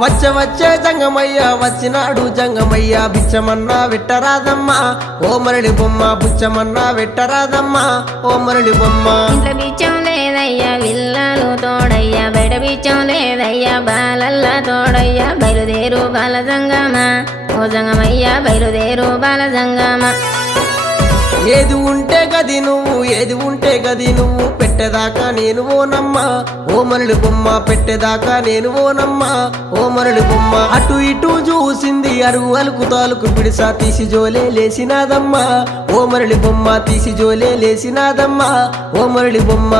వచ్చే జంగమయ్య వచ్చినాడు జంగమయ్య బిచ్చమన్నా వెట్టరాదమ్మా ఓ మరళి బొమ్మ బుచ్చమన్నా వెట్టరాదమ్మా ఓ మరళి బొమ్మ ఇంట్లో బిచ్చం లేదయ్యా విల్లాలు తోడయ్యా బయట బిచ్చం లేదయ్యా బాలల్లా తోడయ్యా బయలుదేరు బాల జంగమా ఓ జంగమయ్యా బయలుదేరు బాల జంగమా ఏది ఉంటే గది నువ్వు పెట్టేదాకా నేను ఓనమ్మా ఓ మరళి బొమ్మ పెట్టేదాకా నేను ఓనమ్మా ఓ మరళి బొమ్మ అటు ఇటు చూసింది అరుగు అలుకు తాలుకు పిడిసా తీసి జోలే లేసినాదమ్మా ఓ మరళి బొమ్మ తీసి జోలే లేసినాదమ్మా ఓ మరళి బొమ్మ